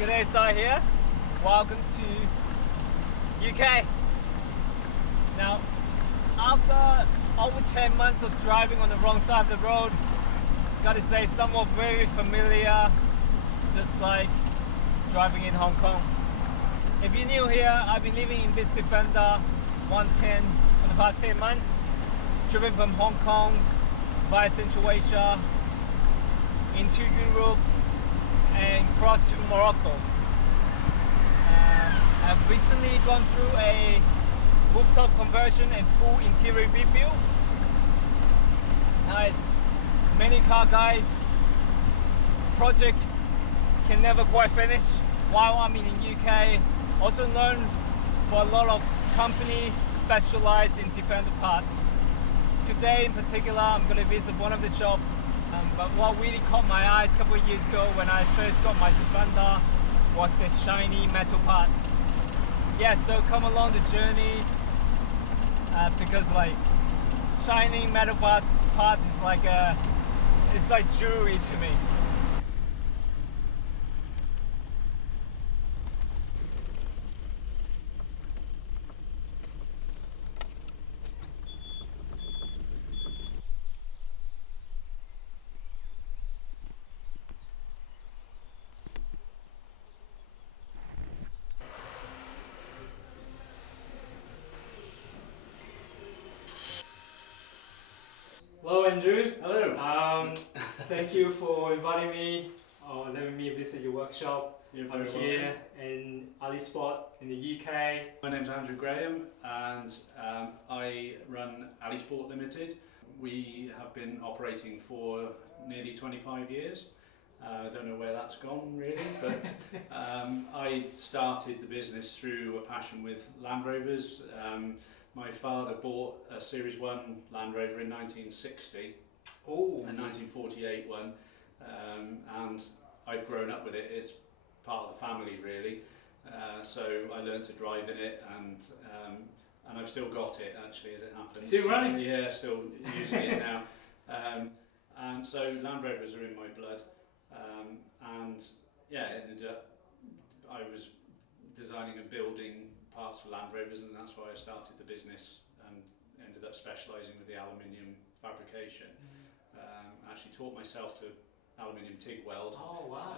G'day, Si here. Welcome to UK. Now, after over 10 months of driving on the wrong side of the road, gotta say somewhat very familiar, just like driving in Hong Kong. If you're new here, I've been living in this Defender 110 for the past 10 months, driven from Hong Kong via Central Asia into Europe and cross to Morocco. I've recently gone through a rooftop conversion and full interior rebuild. As many car guys, project can never quite finish. While I'm in the UK, also known for a lot of company specialized in Defender parts. Today in particular, I'm going to visit one of the shops. But what really caught my eyes a couple of years ago when I first got my Defender was the shiny metal parts. Yeah, so come along the journey because like shiny metal parts is like it's like jewelry to me. Hello Andrew. Hello. Thank you for inviting me or letting me visit your workshop. I'm here in Alisport in the UK. My name's Andrew Graham and I run Allisport Limited. We have been operating for nearly 25 years. I don't know where that's gone really, but I started the business through a passion with Land Rovers. My father bought a Series 1 Land Rover in 1960, a 1948 one, and I've grown up with it. It's part of the family really. So I learned to drive in it, and I've still got it actually, as it happens. Still running? Yeah, still using it now. And so Land Rovers are in my blood, and yeah, it ended up I was designing and building parts for Land Rovers, and that's why I started the business and ended up specialising with the aluminium fabrication. Actually taught myself to aluminium TIG weld. Oh wow!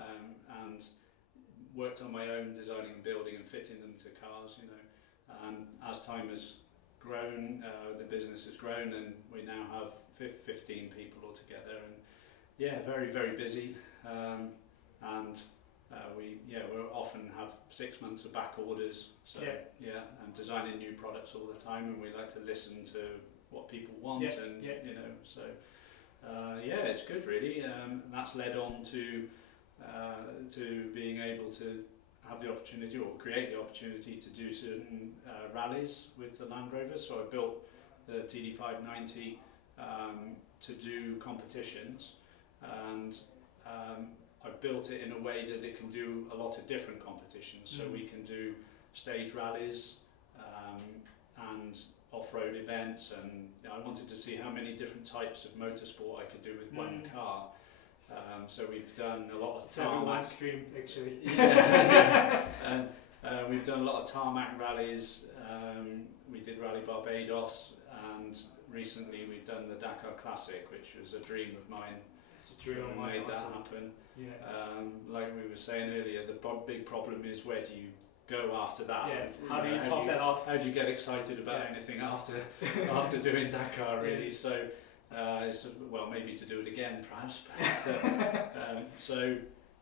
And worked on my own designing and building and fitting them to cars, you know. And as time has grown, the business has grown, and we now have 15 people altogether, and yeah, very, very busy. And we often have 6 months of back orders, so and designing new products all the time, and we like to listen to what people want, and you know, so it's good really. That's led on to being able to have the opportunity or create the opportunity to do certain rallies with the Land Rover. So I built the TD590 to do competitions, and I built it in a way that it can do a lot of different competitions. So we can do stage rallies and off-road events, and I wanted to see how many different types of motorsport I could do with one car. So we've done a lot of tarmac stream actually. We've done a lot of tarmac rallies. We did Rally Barbados, and recently we've done the Dakar Classic, which was a dream of mine. It's a dream of mine. Made that happen. Yeah. Like we were saying earlier, the big problem is, where do you go after that? Yes. How do you top that off? How do you get excited about anything after doing Dakar really? Yes. So it's, well, maybe to do it again perhaps. But, so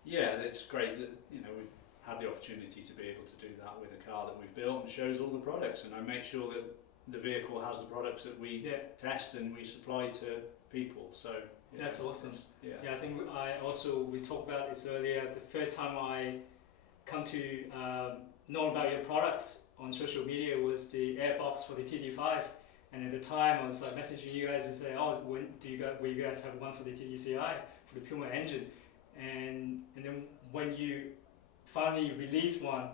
yeah, it's great that, you know, we've had the opportunity to be able to do that with a car that we've built, and shows all the products, and I make sure that the vehicle has the products that we test and we supply to people. So that's awesome. Yeah, I think we talked about this earlier. The first time I come to know about your products on social media was the airbox for the TD5, and at the time I was like messaging you guys and say, oh, will you guys have one for the TDCI for the Puma engine? And then when you finally released one,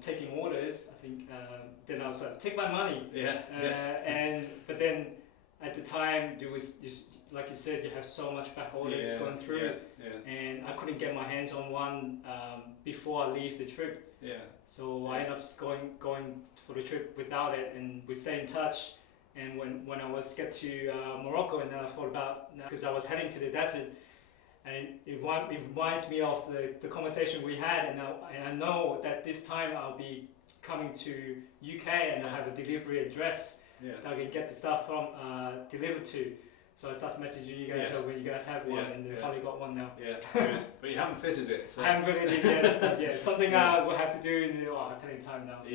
taking orders, I think then I was like, take my money. But then at the time there was just, like you said, you have so much back orders going through, and I couldn't get my hands on one before I leave the trip. Yeah. So I ended up going for the trip without it, and we stayed in touch. And when I was get to Morocco, and then I thought about, because I was heading to the desert, and it reminds me of the conversation we had, and I know that this time I'll be coming to UK, and I have a delivery address that I can get the stuff from delivered to. So I started messaging you guys when you guys have one, and we finally got one now. Yeah, good. But you haven't fitted it. So. I haven't fitted it yet. Yeah, something we'll have to do in the plenty of time now. So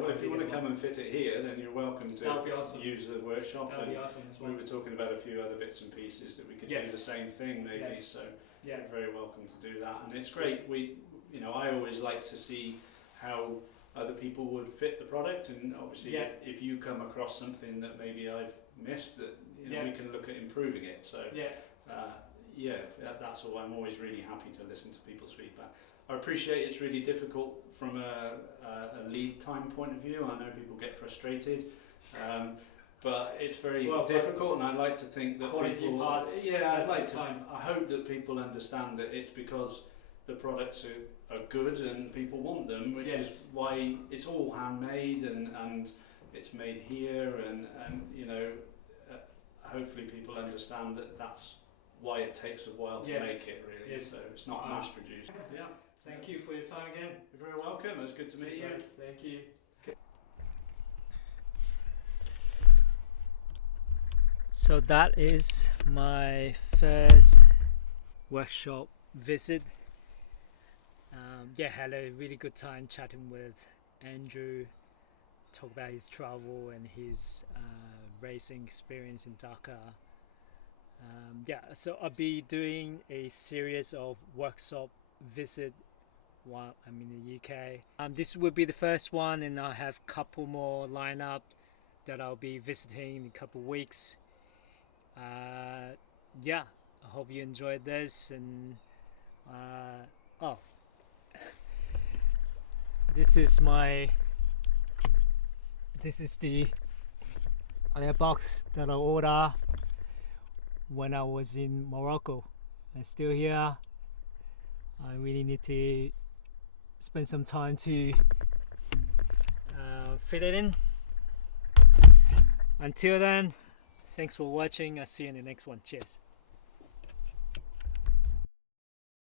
Well, if you want to come and fit it here, then you're welcome to awesome. use the workshop. That would be awesome as well. We were talking about a few other bits and pieces that we could do the same thing maybe. So you're very welcome to do that, and it's great. I always like to see how other people would fit the product, and obviously if you come across something that maybe I've missed, that we can look at improving it. So that's all. I'm always really happy to listen to people's feedback. I appreciate it's really difficult from a lead time point of view. I know people get frustrated, but it's very difficult, and I like to think that people. Parts, I hope that people understand that it's because the products are good and people want them, which is why it's all handmade and it's made here, and hopefully people understand that that's why it takes a while to make it, really. So it's not mass produced. Thank you for your time again. You're very welcome. It was good to meet you. Thank you. So that is my first workshop visit. Had a really good time chatting with Andrew, talk about his travel and his racing experience in Dakar. So I'll be doing a series of workshop visit while I'm in the UK. This will be the first one, and I have a couple more lined up that I'll be visiting in a couple of weeks. I hope you enjoyed this, and this is the box that I ordered when I was in Morocco. I'm still here. I really need to spend some time to fit it in. Until then, thanks for watching. I'll see you in the next one. Cheers.